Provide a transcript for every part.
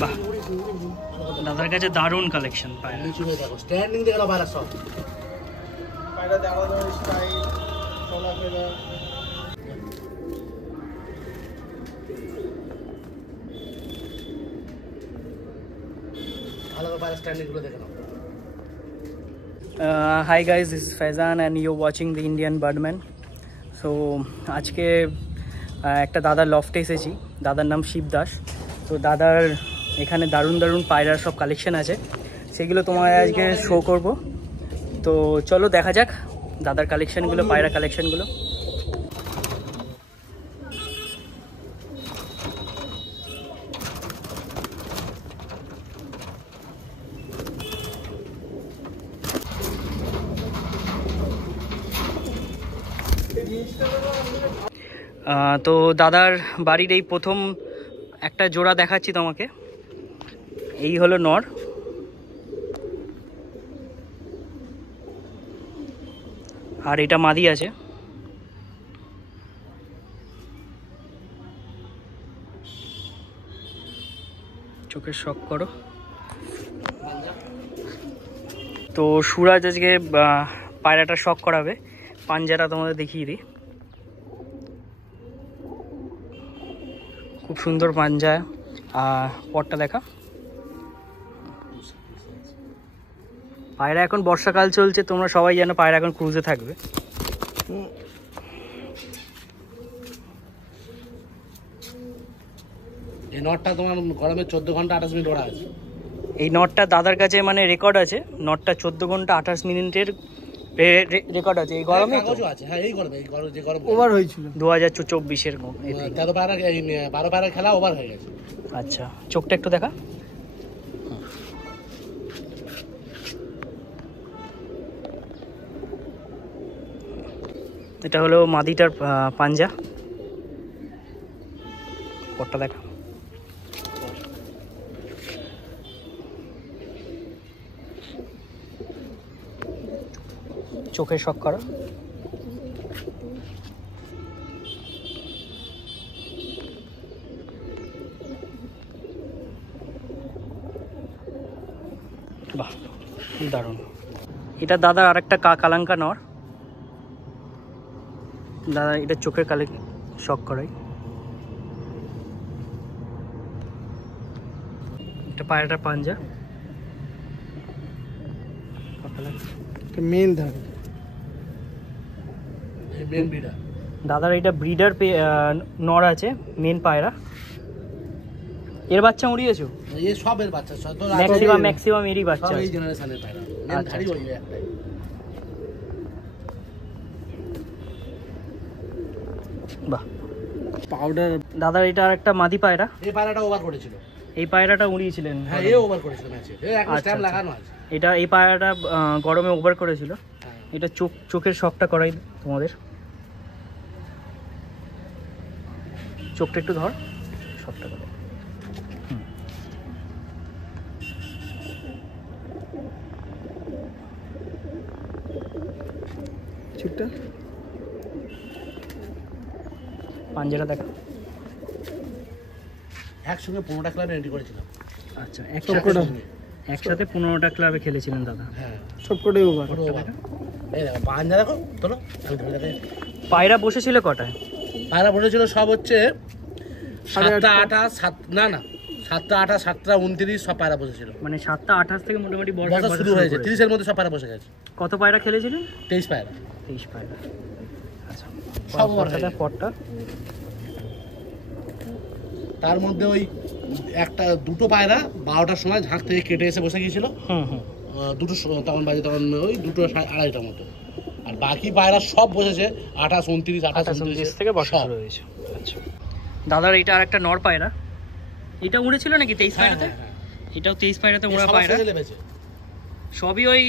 বাহ, দাদার কাছে দারুণ কালেকশন পায়। দেখো স্ট্যান্ডিং দেখে নাও পায়রা সব। পায়রা দাঁড়ানো স্টাইল, চলাফেরা। ভালো পায়রা স্ট্যান্ডিং গুলো দেখে নাও। Hi guys, this is Faizan and you're watching the Indian Birdman. So আজকে একটা দাদার লফটে এসেছি, দাদার নাম শিব দাস। তো দাদার এখানে দারুণ দারুণ পায়রার সব কালেকশন আছে, সেগুলো তোমায় আজকে শো করব। তো চলো দেখা যাক দাদার কালেকশনগুলো, পায়রা কালেকশনগুলো। তো দাদার বাড়ির এই প্রথম একটা জোড়া দেখাচ্ছি তোমাকে। এই হলো নর, আর এটা মাদি আছে। চোখের শখ করো। তো সুরাজ আজকে পায়রাটা শখ করাবে, পাঞ্জাটা তোমাদের দেখিয়ে দিই। খুব সুন্দর পাঞ্জা, পটটা দেখা। পায়রা এখন বর্ষাকাল চলছে, তোমরা সবাই জানো পায়রা এখন ক্রুজে থাকবে। এই নটটা তোমার গরমে 14 ঘন্টা 28 মিনিট ওড়া আছে। এই নটটা দাদার কাছে মানে রেকর্ড আছে, নটটা 14 ঘন্টা 28 মিনিটের রেকর্ড আছে। এই গরমে আছে, হ্যাঁ এই গরমে, এই গরম যে গরম ওভার হয়েছিল 2024-এর 13 পায়রা, এই 12 পায়রা খেলা ওভার হয়ে গেছে। আচ্ছা, চোখটা একটু দেখা। এটা হলো মাদিটার পাঞ্জা, পটটা দেখা। চোখে শখ করো। বাহ, দারুণ। এটা দাদা আরেকটা কালাঙ্কা নর, দাদা এটা চোখের কালে শখ করাই। এটা পায়রাটার পাঞ্জা, মেন ধারে মেন ব্রিডার। দাদার এটা ব্রিডার নর আছে, মেন পায়রা। এর বাচ্চা উড়িয়েছো? এই সবের বাচ্চা সব তো ম্যাক্সিমাম এরই বাচ্চা এই আছে। জেনারেশনের পায়রা, মেন ধারি ওই একটাই। বাহ, পাউডার। দাদার এটা আরেকটা মাদি পায়রা। এই পায়রাটা ওভার করেছিল, এই পায়রাটা উড়িয়েছিলেন? হ্যাঁ এই ওভার করেছিল ম্যাচে, এই একটা স্ট্যাম্প লাগানো আছে। এটা এই পায়রাটা গরমে ওভার করেছিল। হ্যাঁ। এটা চোখের শখটা করাই তোমাদের। চোখটা একটু ধর, শখটা করো। চোখটা পাঞ্জাটা দেখা। একসঙ্গে 15টা ক্লাবে এন্ট্রি করেছিলাম। আচ্ছা, একসাথে 15টা ক্লাবে খেলেছিলেন দাদা। হ্যাঁ সবকটাই ওভার। এই দেখো পাঞ্জা দেখো, তোলো আমি ধরে দেখে। পায়রা বসেছিল কটায়? পায়রা বসেছিল সব হচ্ছে 7টা 28, না 7টা 28, 7টা 29 সব পায়রা বসেছিল। মানে 7টা 28 থেকে মোটামুটি বর্ষা শুরু হয়েছে, 30-এর মধ্যে সব পায়রা বসে গেছে। কত পায়রা খেলেছিলেন? 23 পায়রা। 23 পায়রা। আচ্ছা, সব ওভার হয়ে গেছে। পটটা তার মধ্যে ওই দুটো পায়রা 12টার সময় ঝাঁক থেকে কেটে এসে বসে গিয়েছিল। দুটো তখন বাজে তখন ওই 2:30টার মতো। আর বাকি পায়রা সব বসেছে 28, 29, 28 থেকে বসা শুরু হয়েছে। আচ্ছা, দাদার এটা আরেকটা নর পায়রা, এটা উড়েছিল নাকি 23 পায়রাতে? এটাও 23 পায়রাতে ওড়া পায়রা। সবই ওই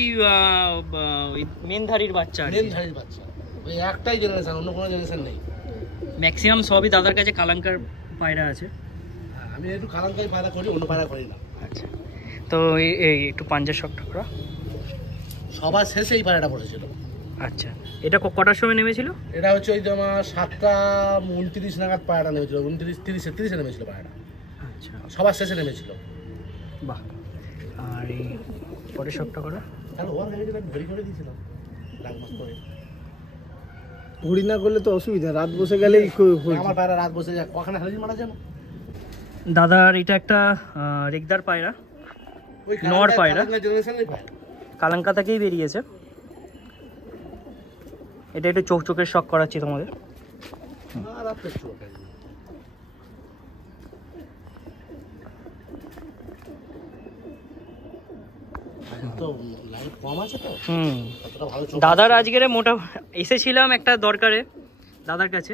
মেনধারীর বাচ্চা। মেনধারীর বাচ্চা, ওই একটাই জেনারেশন, অন্য কোনো জেনারেশন নেই। ম্যাক্সিমাম সবই দাদার কাছে কালাঙ্কার পায়রা আছে। আমি একটু কালাঙ্কাই পায়রা করি, অন্য পায়রা করি না। আচ্ছা, তো এই একটু পাঞ্জার শখটা করা। সবার শেষে এই পায়রাটা বসেছিল। আচ্ছা, এটা কটার সময় নেমেছিল? এটা হচ্ছে ওই তোমার 7টা 29 নাগাদ পায়রা নেমেছিল, 29, 30-এ নেমেছিল পায়রা। আচ্ছা, সবার শেষে নেমেছিল। বাহ। আর এই পরের শটটা করো। হ্যালো ওর হয়ে গেছে, ভেরি করে দিয়েছিলাম রাগ মাস করে। ঘুরি না করলে তো অসুবিধা, রাত বসে গেলেই আমার পায়রা রাত বসে যায়, কখানে হালিজ মারা যায় না। দাদার এটা একটা রেগদার পায়রা, ওই নর পায়রা, জেনারেশনের পায়রা কালাঙ্কা থেকেই বেরিয়েছে। এটা একটু চোখের শখ করাচ্ছি তোমাদের। আর আপনার চোখ তো লাইট কম আছে তো, ততটা ভালো চোখ। দাদার আজকের মোটা এসেছিলাম একটা দরকারে দাদার কাছে,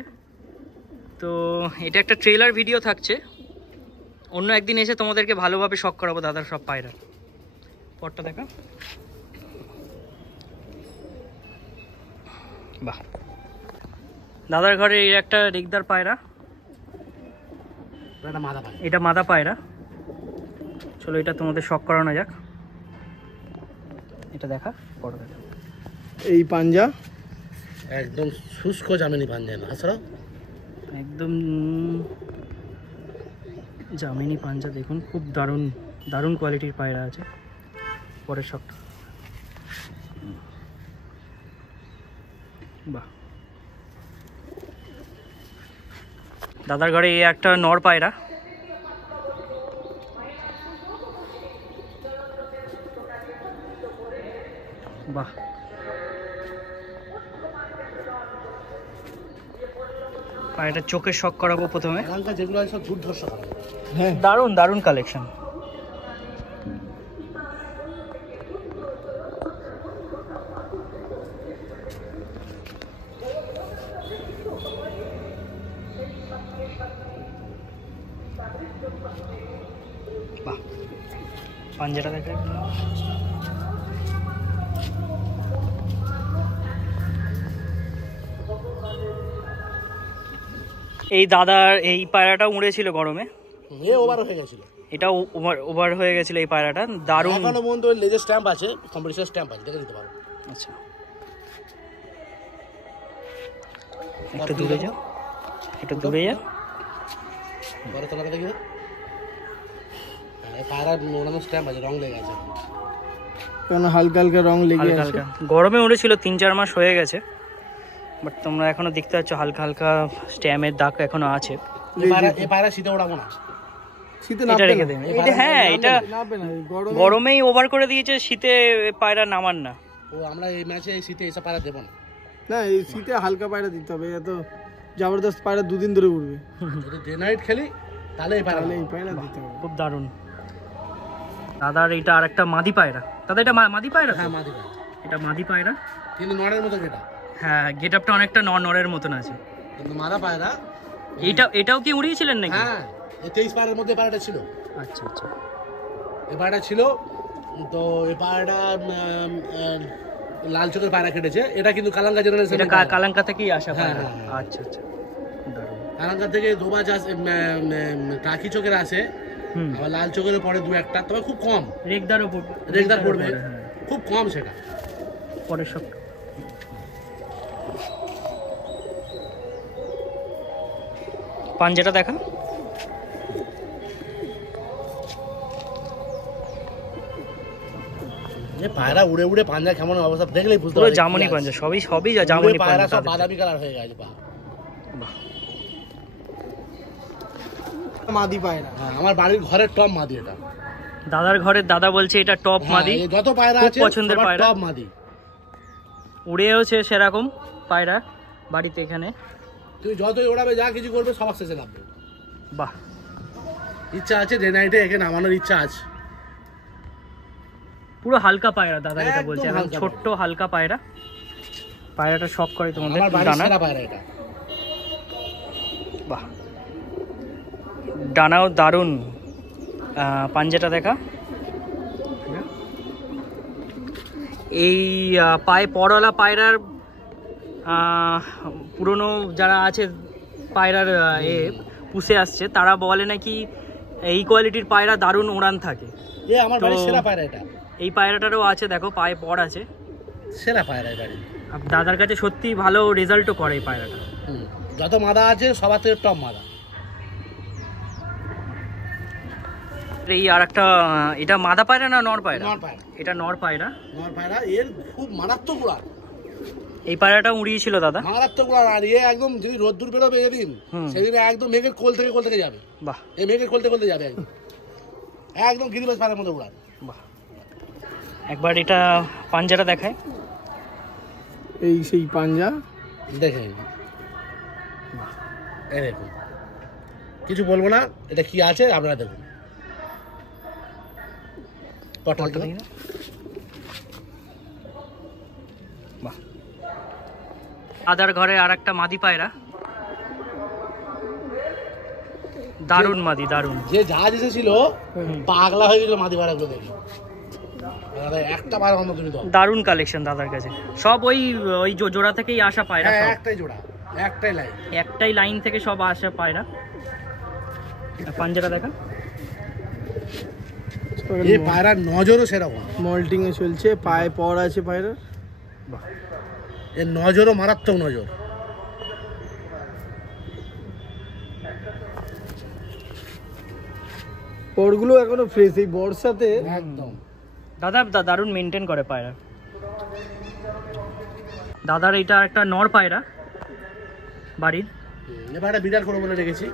তো এটা একটা ট্রেলার ভিডিও থাকছে, অন্য একদিন এসে তোমাদেরকে ভালোভাবে শখ করাবো দাদার সব পায়রা। পরটা দেখা। বাহ, দাদার ঘরে এই একটা রেগদার পায়রা, এটা মাদা পায়রা। চলো এটা তোমাদের শখ করানো যাক। এটা দেখা, পর দেখা। এই পাঞ্জা একদম শুষ্ক জামিনি পাঞ্জা না আসলে, একদম জামিনি পাঞ্জা। দেখুন খুব দারুণ দারুণ কোয়ালিটির পায়রা আছে। পরের শখটা। বাহ, দাদার ঘরে এই একটা নর পায়রা, বাহ। পায়রাটার চোখের শখ করাবো প্রথমে। এখানকার যেগুলো আছে সব দুর্ধর্ষ করা। হ্যাঁ দারুণ দারুণ কালেকশন। বাহ, পাঞ্জাটা দেখে। এই দাদার এই পায়রাটা উড়েছিল গরমে, এ ওভার হয়ে গেছিল, এটাও ওভার হয়ে গেছিল এই পায়রাটা। দারুণ, এখনো পর্যন্ত লেজের স্ট্যাম্প আছে, কম্পিটিশন স্ট্যাম্প আছে, দেখে দিতে পারো। আচ্ছা একটু দূরে যাও, একটু দূরে যাও। বড় তোমাকে দেখি পায়রা ওনার স্ট্যাম্প আছে, রং লেগে আছে, কারণ হালকা হালকা রং লেগে হালকা আছে। হালকা গরমে উড়েছিল, 3-4 মাস হয়ে গেছে, বাট তোমরা এখনো দেখতে পাচ্ছ হালকা হালকা স্ট্যাম্পের দাগ এখনো আছে। এই পায়রা শীতে ওড়াবো না, শীতে এটা নামবে রেখে না। দেবেন। এটা হ্যাঁ, এটা নামবে না, গরমে গরমেই ওভার করে দিয়েছে, শীতে পায়রা নামান না। ও আমরা এই ম্যাচে এই শীতে এসব পায়রা দেবো না। না, এই শীতে হালকা পায়রা দিতে হবে, এত জবরদস্ত পায়রা 2 দিন ধরে উঠবে, যদি ডে নাইট খেলি তাহলে এই পায়রা তাহলে এই পায়রা দিতে হবে। খুব দারুণ। দাদার এটা আর একটা মাদি পায়রা। দাদা এটা মাদি পায়রা তো? হ্যাঁ মাদি পায়রা, এটা মাদি পায়রা। কিন্তু নড়ের মতো যেটা, হ্যাঁ গেট আপটা অনেকটা নরের মতন আছে। কিন্তু মাদা পায়রা। এটাও কি উড়িয়েছিলেন নাকি? হ্যাঁ, এই 23 পায়রার মধ্যে পায়রাটা ছিল। আচ্ছা আচ্ছা, এই পায়রাটা ছিল তো এই পায়রাটা লাল চোখের পায়রা কেটেছে। এটা কিন্তু কালাঙ্কা জেনারেশন, এটা কালাঙ্কা থেকেই আসা হ্যাঁ, পায়রা। হ্যাঁ, হ্যাঁ। আচ্ছা আচ্ছা, দারুণ। কালাঙ্কা থেকে দোবাজ আসে, টাকি চোখের আসে, আবার লাল চোখের পরে 2-1টা, তবে খুব কম। রেগদার পড়বে, খুব কম সেটা। পরের সব পাঞ্জাটা দেখা। পায়রা উড়ে উড়ে পাঞ্জা কেমন অবস্থা দেখলেই বুঝতে পুরো পারবে। জামনি পাঞ্জা, সবই জামনি পায়রা পাঞ্জা। সব বাদামি কালার হয়ে গেছে। বাহ, মাদি পায়রা, হ্যাঁ, আমার বাড়ির ঘরের টপ মাদি এটা। দাদার ঘরের দাদা বলছে এটা টপ মাদি। হ্যাঁ, যত পায়রা খুব আছে পছন্দের সবার পায়রা। টপ মাদি। উড়েওছে সেরকম পায়রা বাড়িতে এখানে। তুই যতই ওড়াবে, যা কিছু করবে, সবার শেষে নামবে। বাহ, ইচ্ছা আছে ডে নাইটে একে নামানোর ইচ্ছা আছে। পুরো হালকা পায়রা দাদা এটা একদম বলছে, একদম হালকা ছোট্ট হালকা পায়রা। পায়রাটা শখ করে তোমাদের আমার বাড়ির ডানা। সেরা পায়রা এটা। বাহ, ডানাও দারুণ। পাঞ্জাটা দেখা। এই পায়ে পরওয়ালা পায়রার পুরনো যারা আছে পায়রার পুষে আসছে, তারা বলে নাকি এই কোয়ালিটির পায়রা দারুণ উড়ান থাকে। আমার তো বাড়ির সেরা পায়রা এটা। এই পায়রাটারও আছে, দেখো পায়ে পর আছে। সেরা পায়রা এই বাড়ি। দাদার কাছে সত্যি ভালো রেজাল্টও করে এই পায়রাটা। যত মাদা আছে সবার থেকে টপ মাদা। তারপরে এই আর একটা, এটা মাদা পায়রা না নর পায়রা? নর পায়রা। এটা নর পায়রা। নর পায়রা, এর খুব মারাত্মক উড়ান। এই পায়রাটা উড়িয়েছিল দাদা? মারাত্মক উড়ান। আর এ একদম যদি রোদ্দুর বেরোবে এদিন, সেদিন একদম মেঘের কোল থেকে যাবে। বাহ, এই মেঘের কোলতে যাবে একদম, একদম গিরিবাজ পায়রার মতো উড়ান। বাহ। একবার এটা পাঞ্জাটা দেখায়। এই সেই পাঞ্জা দেখেন, এই দেখুন, কিছু বলবো না, এটা কি আছে আপনারা দেখুন। বাহ। দাদার ঘরে আর একটা মাদি পায়রা, দারুণ মাদি, দারুণ। যে জাহাজ এসেছিল পাগলা হয়ে গেছিল মাদি পায়রাগুলো দেখে। একটা পায়রা অন্য তুমি দাও। দারুণ কালেকশন দাদার কাছে, সব ওই জোড়া থেকেই আসা পায়রা। একটাই জোড়া, একটাই লাইন, একটাই লাইন থেকে সব আসা পায়রা। পাঞ্জাটা দেখা। এই পায়রার নজরও সেরকম, মল্টিং এ চলছে, পায়ে পর আছে পায়রার। এর নজরও মারাত্মক নজর। পরগুলো এখনো ফ্রেশ, এই বর্ষাতে একদম। দাদা দারুণ মেনটেন করে পায়রা। দাদার এটা একটা নর পায়রা বাড়ির। এবার একটা বিড়াল করে বলে রেখেছি।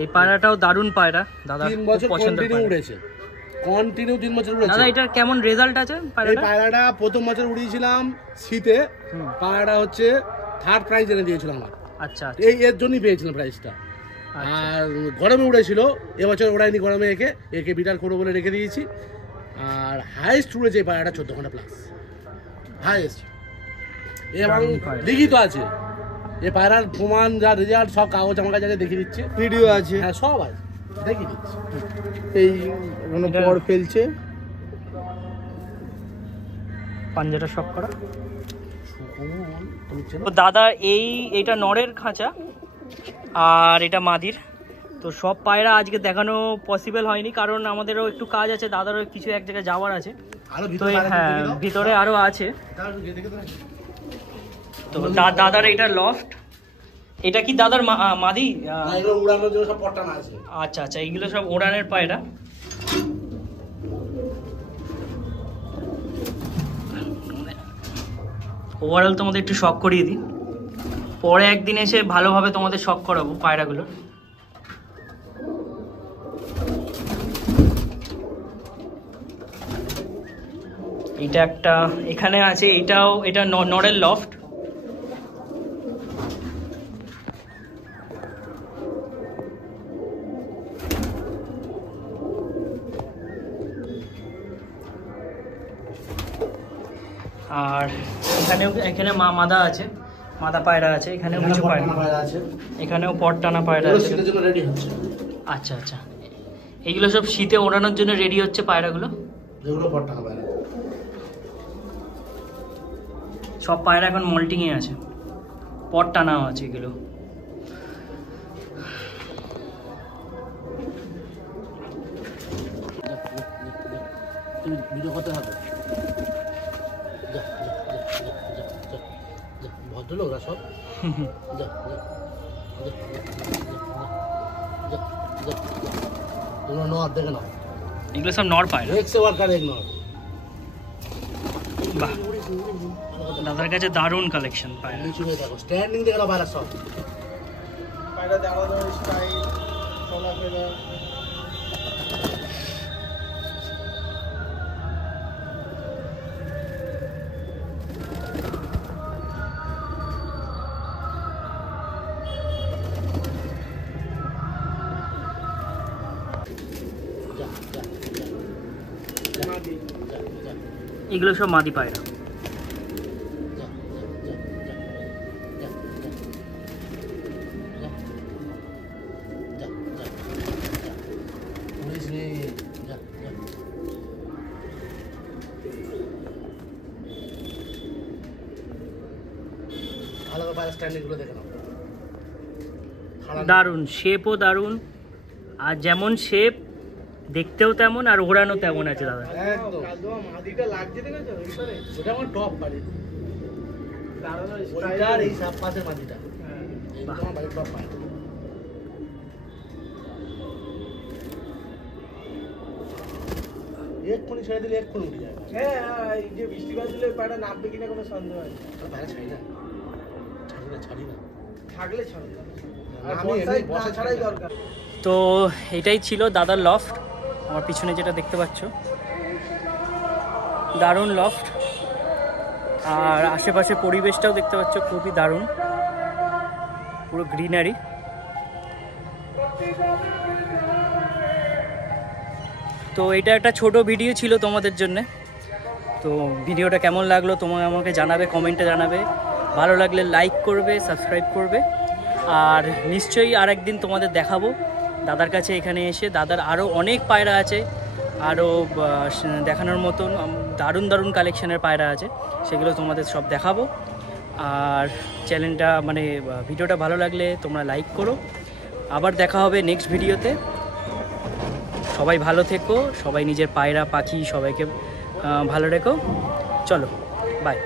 এই পায়রাটাও দারুণ পায়রা, দাদা 3 বছর পছন্দের কন্টিনিউ উড়েছে, কন্টিনিউ 3 বছর উড়েছে। দাদা এটার কেমন রেজাল্ট আছে এই পায়রাটা? পায়রাটা প্রথম বছর উড়িয়েছিলাম শীতে, পায়রাটা হচ্ছে 3rd প্রাইজ এনে দিয়েছিল আমার। আচ্ছা, এর জন্যই পেয়েছিলাম প্রাইজটা। আর গরমে উড়েছিল, এবছর ওড়াইনি গরমে, একে বিটার করবো বলে রেখে দিয়েছি। আর হাইয়েস্ট উড়েছে এই পায়রাটা 14 ঘন্টা প্লাস, হাইয়েস্ট। এবং লিখিত আছে এই পায়রার প্রমাণ, যা রেজাল্ট সব কাগজ আমার কাছে দেখিয়ে দিচ্ছে, ভিডিও আছে। হ্যাঁ সব আছে, দেখিয়ে দিচ্ছে। এই এখনো পর ফেলছে, পাঞ্জাটা শক করা। তো দাদা এইটা নরের খাঁচা আর এটা মাদির। তো সব পায়রা আজকে দেখানো পসিবল হয়নি, কারণ আমাদেরও একটু কাজ আছে, দাদারও কিছু এক জায়গায় যাওয়ার আছে। তো হ্যাঁ, ভিতরে আরো আছে। তো দাদার এটা লফট। এটা কি দাদার মাদি? উড়ানোর জন্য সব পট্টানা আছে। আচ্ছা আচ্ছা, এইগুলো সব ওড়ানের পায়রা। ওভারঅল তোমাদের একটু শখ করিয়ে দিই, পরে একদিন এসে ভালোভাবে তোমাদের শখ করাবো পায়রাগুলো। এটা একটা এখানে আছে, এটা নরের লফট। আর এখানে মাদা আছে, মাদা পায়রা আছে, এখানেও কিছু পায়রা আছে, এখানেও পট টানা পায়রা আছে। আচ্ছা আচ্ছা, এইগুলো সব শীতে ওড়ানোর জন্য রেডি হচ্ছে পায়রাগুলো। সব পায়রা এখন মল্টিং এ আছে, পট টানাও আছে এগুলো। ভিডিও করতে হবে, ভদ্রলোকরা সব। নর দেখে নাও, এগুলো সব নর পায়রা। বাহ, দাদার কাছে দারুণ কালেকশন পায়রা। স্ট্যান্ডিং দেখে নাও পায়রা সব। পায়রা দাঁড়ানোর স্টাইল, চলাফেরা। এগুলো সব মাদি পায়রা। দারুণ শেপও দারুণ, আর যেমন শেপ দেখতেও তেমন, আর ওড়ানো তেমন আছে দাদা। একদম মাদিটা লাগছে, দেখেছো এইখানে? ওটা আমার টপ বাড়ি, দাঁড়ানোর স্টাইল, এই সব পাশে মাদিটা। এই তোমার বাড়ি টপ বাড়ি। এক্ষুনি ছেড়ে দিলে এক্ষুনি উঠে যাবে। হ্যাঁ, এই যে বৃষ্টিপাত দিলে পায়রা নামবে কিনা কোনো সন্দেহ হয় না। পায়রা ছাড়ি না, ছাড়ি না। থাকলে ছাড়বে, আর আমি বর্ষায় এমনি বর্ষা না ছাড়াই ছাড়ি না। দরকার। তো এটাই ছিল দাদার লফট। আমার পিছনে যেটা দেখতে পাচ্ছ, দারুণ লফট। আর আশেপাশে পরিবেশটাও দেখতে পাচ্ছ, খুবই দারুণ, পুরো গ্রিনারি। তো এটা একটা ছোট ভিডিও ছিল তোমাদের জন্যে। তো ভিডিওটা কেমন লাগলো তোমাকে আমাকে জানাবে, কমেন্টে জানাবে। ভালো লাগলে লাইক করবে, সাবস্ক্রাইব করবে। আর নিশ্চয়ই আর একদিন তোমাদের দেখাবো দাদার কাছে এখানে এসে। দাদার আরও অনেক পায়রা আছে, আরও দেখানোর মতন দারুণ দারুণ কালেকশনের পায়রা আছে, সেগুলো তোমাদের সব দেখাবো। আর চ্যানেলটা মানে ভিডিওটা ভালো লাগলে তোমরা লাইক করো। আবার দেখা হবে নেক্সট ভিডিওতে। সবাই ভালো থেকো, সবাই নিজের পায়রা পাখি সবাইকে ভালো রেখো। চলো, বাই।